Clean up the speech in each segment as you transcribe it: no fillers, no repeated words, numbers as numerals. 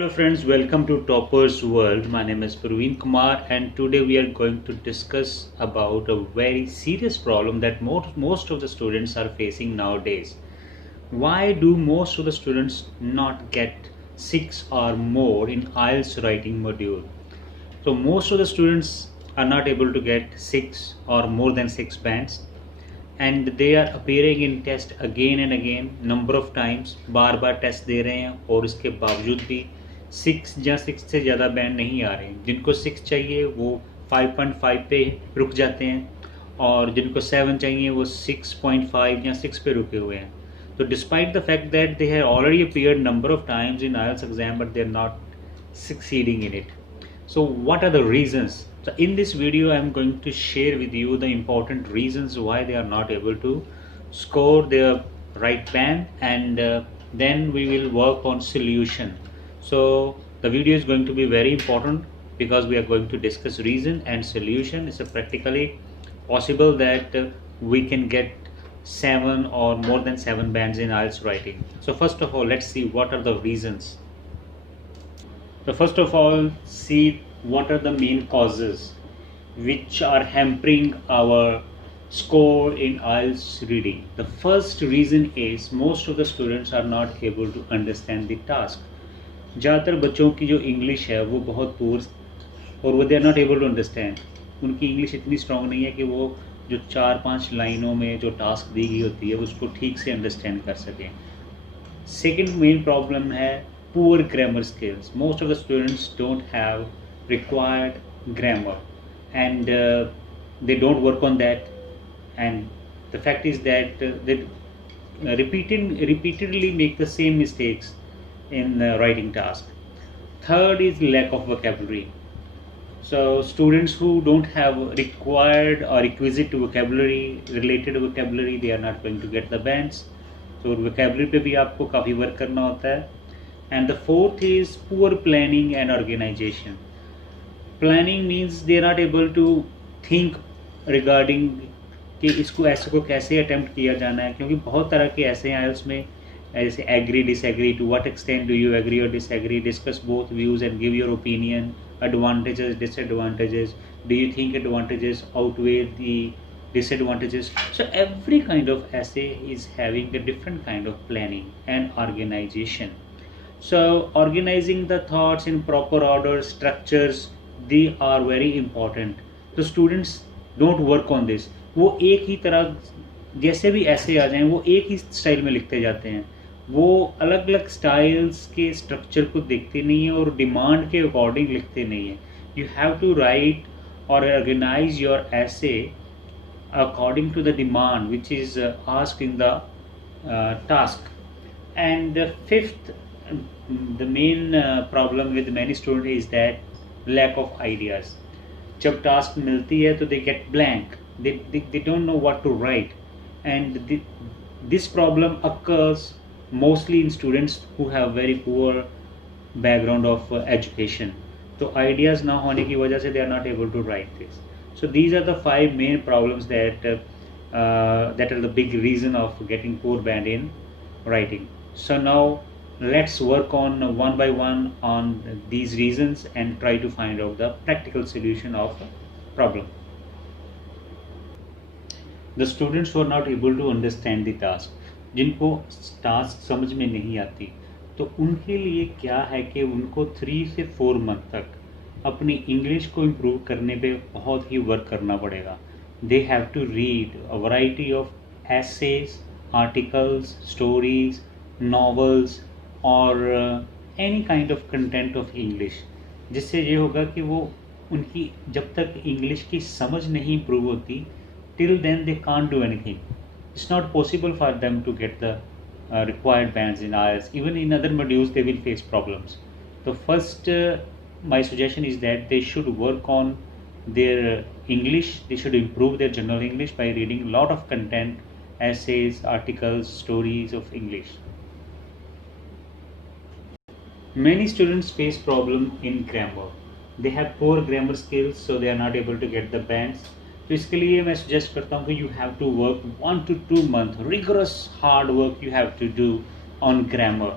Hello friends, welcome to Topper's World. My name is Praveen Kumar and today we are going to discuss about a very serious problem that most of the students are facing nowadays. Why do most of the students not get 6 or more in IELTS writing module? So most of the students are not able to get 6 or more than 6 bands and they are appearing in test again and again number of times बार बार test दे रहे हैं और इसके बावजूद भी 6 या 6 से ज़्यादा बैंड नहीं आ रहे हैं। जिनको 6 चाहिए वो 5.5 पे रुक जाते हैं और जिनको 7 चाहिए वो 6.5 या 6 पे रुके हुए हैं। तो despite the fact that they have already appeared number of times in IELTS exam but they are not succeeding in it. So what are the reasons? So in this video I am going to share with you the important reasons why they are not able to score their right band and then we will work on solution. So the video is going to be very important because we are going to discuss reason and solution. It's practically possible that we can get 7 or more than 7 bands in IELTS writing. So first of all, let's see what are the reasons. So first of all, see what are the main causes which are hampering our score in IELTS reading. The first reason is most of the students are not able to understand the task. ज़्यादातर बच्चों की जो English है वो बहुत poor और वो they are not able to understand. उनकी इंग्लिश इतनी स्ट्रांग नहीं है कि वो जो 4-5 लाइनों में जो टास्क दी गई होती है उसको ठीक से अंडरस्टैंड कर सकें। सेकेंड मेन प्रॉब्लम है poor grammar skills. Most of the students don't have required grammar and they don't work on that, and the fact is that they repeatedly make the same mistakes in writing task. Third is lack of vocabulary. So students who don't have required or requisite vocabulary, related vocabulary, they are not going to get the bands. So vocabulary पे भी आपको काफ़ी work करना होता है. And the fourth is poor planning and organization. Planning means they are not able to think regarding कि इसको ऐसे को कैसे अटेम्प्ट किया जाना है, क्योंकि बहुत तरह के ऐसे हैं IELTS में, ऐसे agree disagree, to what extent do you agree और disagree, discuss both views and give your opinion, advantages disadvantages, do you think advantages outweigh the disadvantages. So every kind of essay is having a different kind of planning and organization. So organizing the thoughts in proper order, structures, they are very important. So students don't work on this. वो एक ही तरह जैसे भी ऐसे आ जाएं वो एक ही style में लिखते जाते हैं, वो अलग अलग स्टाइल्स के स्ट्रक्चर को देखते नहीं हैं और डिमांड के अकॉर्डिंग लिखते नहीं हैं. यू हैव टू राइट और ऑर्गेनाइज योर ऐसे according to the demand which is asked in the task. And the fifth, the main problem with many students is that lack of ideas. जब task मिलती है तो they get blank, they don't know what to write, and this problem occurs mostly in students who have very poor background of education. तो ideas ना होने की वजह से they are not able to write this. So these are the 5 main problems that are the big reason of getting poor band in writing. So now let's work on one by one on these reasons and try to find out the practical solution of the problem. The students who are not able to understand the task, जिनको task समझ में नहीं आती, तो उनके लिए क्या है कि उनको 3 से 4 मंथ तक अपनी इंग्लिश को इम्प्रूव करने पे बहुत ही वर्क करना पड़ेगा. They have to read a variety of essays, articles, stories, novels और any kind of content of English, जिससे ये होगा कि वो उनकी जब तक इंग्लिश की समझ नहीं इम्प्रूव होती, till then they can't do anything. It's not possible for them to get the required bands in IELTS. Even in other modules they will face problems. So first my suggestion is that they should work on their English. They should improve their general English by reading a lot of content, essays, articles, stories of English. Many students face problem in grammar. They have poor grammar skills, so they are not able to get the bands. तो इसके लिए मैं suggest करता हूँ कि you have to work 1 to 2 months rigorous hard work you have to do on grammar.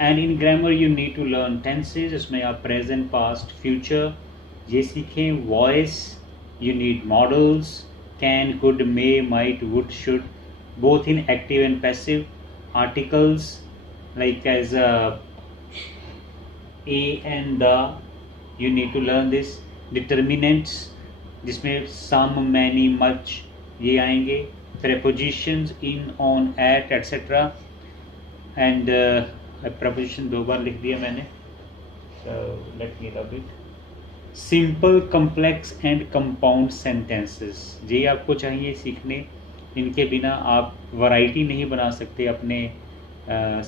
And in grammar you need to learn tenses, इसमें आप present past future ये सीखें. Voice you need models, can could may might would should, both in active and passive. Articles like as a and the, you need to learn this. Determinants जिसमें some, many, much ये आएंगे. Prepositions in, on, at, etc. And preposition 2 बार लिख दिया मैंने, so let me rub it. Simple, complex and compound sentences ये आपको चाहिए सीखने. इनके बिना आप वैरायटी नहीं बना सकते अपने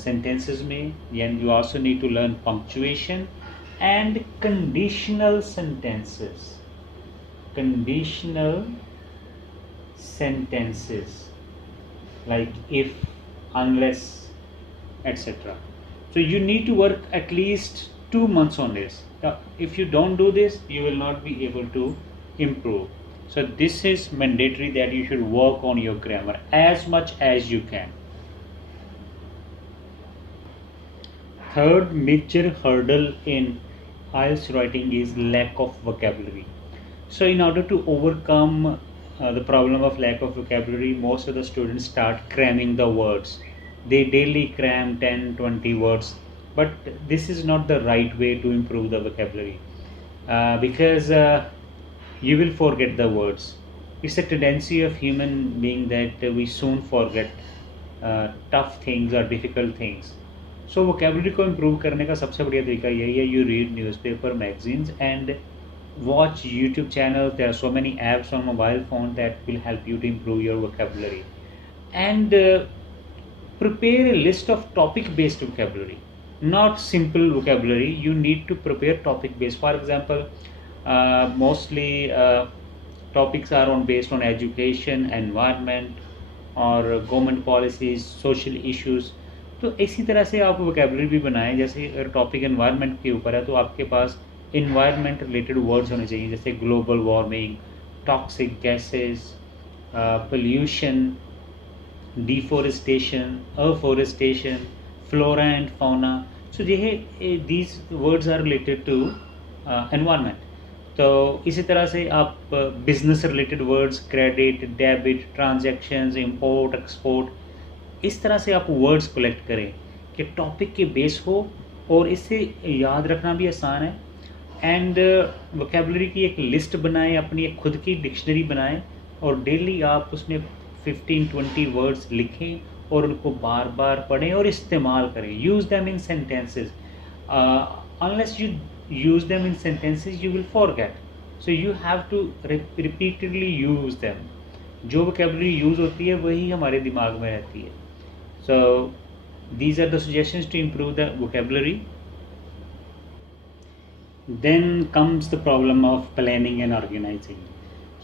sentences में. And you also need to learn punctuation and conditional sentences. Conditional sentences like if, unless, etc. So you need to work at least 2 months on this. Now, if you don't do this, you will not be able to improve. So this is mandatory that you should work on your grammar as much as you can. Third major hurdle in IELTS writing is lack of vocabulary. So in order to overcome the problem of lack of vocabulary, most of the students start cramming the words. They daily cram 10-20 words, but this is not the right way to improve the vocabulary because you will forget the words. It's a tendency of human being that we soon forget tough things or difficult things. So vocabulary को improve करने का सबसे बढ़िया तरीका यही है, you read newspaper, magazines and watch YouTube channels. There are so many apps on mobile phone that will help you to improve your vocabulary. And prepare a list of topic based vocabulary, not simple vocabulary. You need to prepare topic based. For example, mostly topics are based on education, environment और government policies, social issues. तो इसी तरह से आप vocabulary भी बनाएं. जैसे अगर टॉपिक एनवायरनमेंट के ऊपर है तो आपके पास एनवायरनमेंट रिलेटेड वर्ड्स होने चाहिए, जैसे global warming, toxic gases, pollution, deforestation, afforestation, flora and fauna. So these words are related to environment. तो इसी तरह से आप business related words, credit, debit, transactions, import, export, इस तरह से आप वर्ड्स कलेक्ट करें कि टॉपिक के बेस हो और इससे याद रखना भी आसान है. एंड वोकेबलरी की एक लिस्ट बनाएं, अपनी एक खुद की डिक्शनरी बनाएं और डेली आप उसमें 15-20 वर्ड्स लिखें और उनको बार बार पढ़ें और इस्तेमाल करें. Use them in sentences. unless you use them in sentences you will forget, so you have to repeatedly use them. जो vocabulary यूज़ होती है वही हमारे दिमाग में रहती है. So these are the suggestions to improve the vocabulary. Then comes the problem of planning and organizing.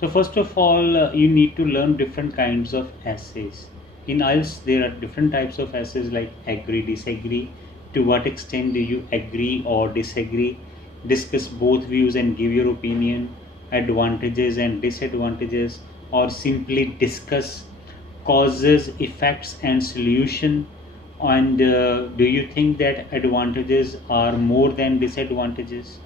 So first of all, you need to learn different kinds of essays. In IELTS there are different types of essays like agree, disagree, to what extent do you agree or disagree, discuss both views and give your opinion, advantages and disadvantages, or simply discuss causes, effects and solution. And do you think that advantages are more than disadvantages,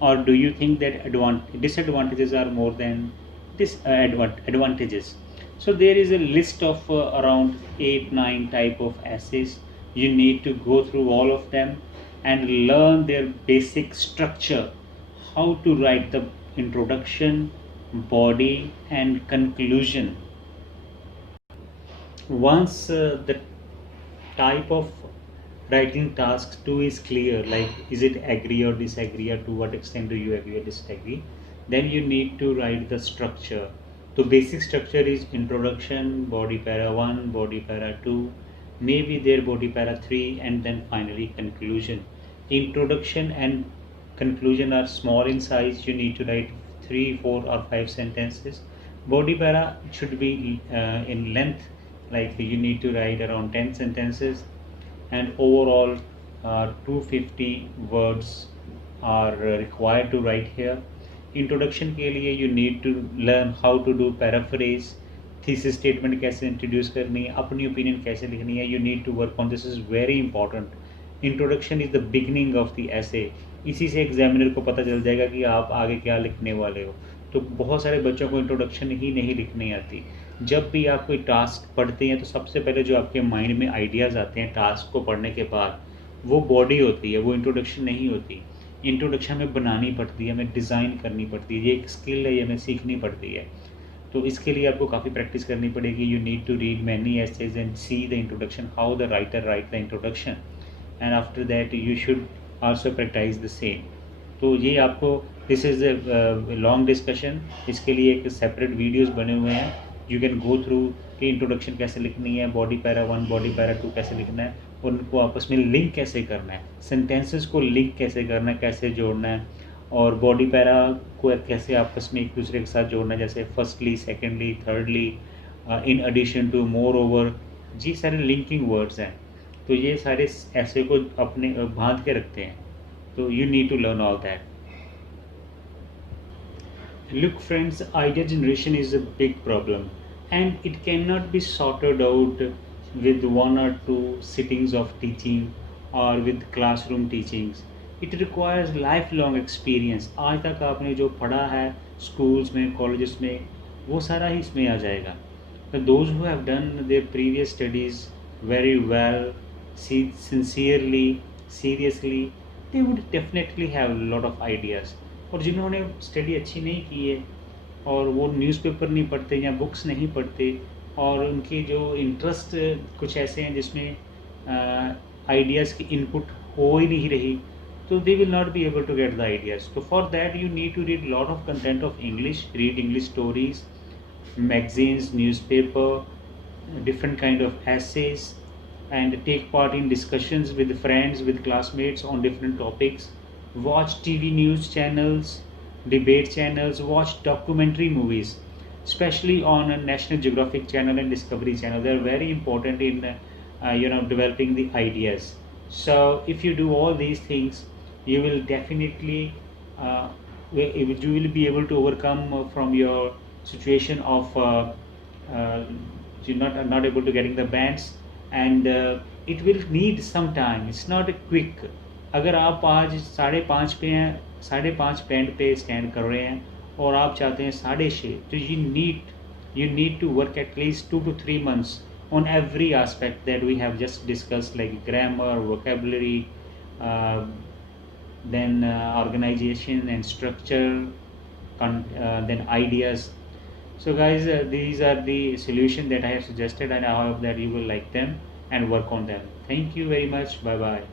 or do you think that disadvantages are more than advantages? So there is a list of around 8-9 type of essays. You need to go through all of them and learn their basic structure, how to write the introduction, body and conclusion. Once the type of writing task 2 is clear, like is it agree or disagree, or to what extent do you agree or disagree, then you need to write the structure. The basic structure is introduction, body para 1, body para 2, maybe their body para 3, and then finally conclusion. Introduction and conclusion are small in size. You need to write 3, 4 or 5 sentences. Body para should be in length, like you need to write around 10 sentences, and overall 250 words are required to write here. Introduction के लिए you need to learn how to do paraphrase, thesis statement कैसे introduce करनी है, अपनी opinion कैसे लिखनी है. You need to work on this, is very important. Introduction is the beginning of the ऐसे। इसी से एग्जामिनर को पता चल जाएगा कि आप आगे क्या लिखने वाले हो। तो बहुत सारे बच्चों को इंट्रोडक्शन ही नहीं लिखनी आती। जब भी आप कोई टास्क पढ़ते हैं तो सबसे पहले जो आपके माइंड में आइडियाज़ आते हैं टास्क को पढ़ने के बाद, वो बॉडी होती है, वो इंट्रोडक्शन नहीं होती। इंट्रोडक्शन हमें बनानी पड़ती है, हमें डिज़ाइन करनी पड़ती है, ये एक स्किल है, ये हमें सीखनी पड़ती है। तो इसके लिए आपको काफ़ी प्रैक्टिस करनी पड़ेगी। You need to read many essays and see the introduction, how the writer write the introduction, and after that you should also practice the same. तो ये आपको, दिस इज़ लॉन्ग डिस्कशन, इसके लिए एक सेपरेट वीडियोस बने हुए हैं। You can go through कि इंट्रोडक्शन कैसे लिखनी है, बॉडी पैरा 1 बॉडी पैरा 2 कैसे लिखना है, और उनको आपस में लिंक कैसे करना है, सेंटेंसेस को लिंक कैसे करना है, कैसे जोड़ना है, और बॉडी पैरा को कैसे आपस में एक दूसरे के साथ जोड़ना है, जैसे firstly, secondly, thirdly, in addition to, moreover, जी सारे लिंकिंग वर्ड्स हैं। तो ये सारे ऐसे को अपने बांध के रखते हैं। तो you need to learn all that. Look friends, idea generation is a big problem, and it cannot be sorted out with one or two sittings of teaching or with classroom teachings. It requires lifelong experience. आज तक आपने जो पढ़ा है schools में, colleges में, वो सारा ही इसमें आ जाएगा. But those who have done their previous studies very well, sincerely, seriously, they would definitely have a lot of ideas. और जिन्होंने स्टडी अच्छी नहीं की है और वो न्यूज़पेपर नहीं पढ़ते या बुक्स नहीं पढ़ते, और उनके जो इंटरेस्ट कुछ ऐसे हैं जिसमें आइडियाज़ की इनपुट हो ही नहीं रही, तो they will not be able to get the ideas. तो for that you need to read lot of content of English, read English stories, magazines, newspaper, different kind of essays, and take part in discussions with friends, with classmates on different topics. Watch TV news channels, debate channels, watch documentary movies, especially on a National Geographic channel and Discovery channel. They are very important in developing the ideas. So if you do all these things, you will definitely uh, you will be able to overcome from your situation of you're not able to getting the bands, and it will need some time. It's not a quick. अगर आप आज 5:30 पे हैं, 5:30 band पे stand कर रहे हैं और आप चाहते हैं 6:30, तो you need to work at least 2 to 3 months on every aspect that we have just discussed, like grammar, vocabulary, uh, then organization and structure, then ideas. So guys, these are the solutions that I have suggested, and I hope that you will like them and work on them. Thank you very much. Bye bye.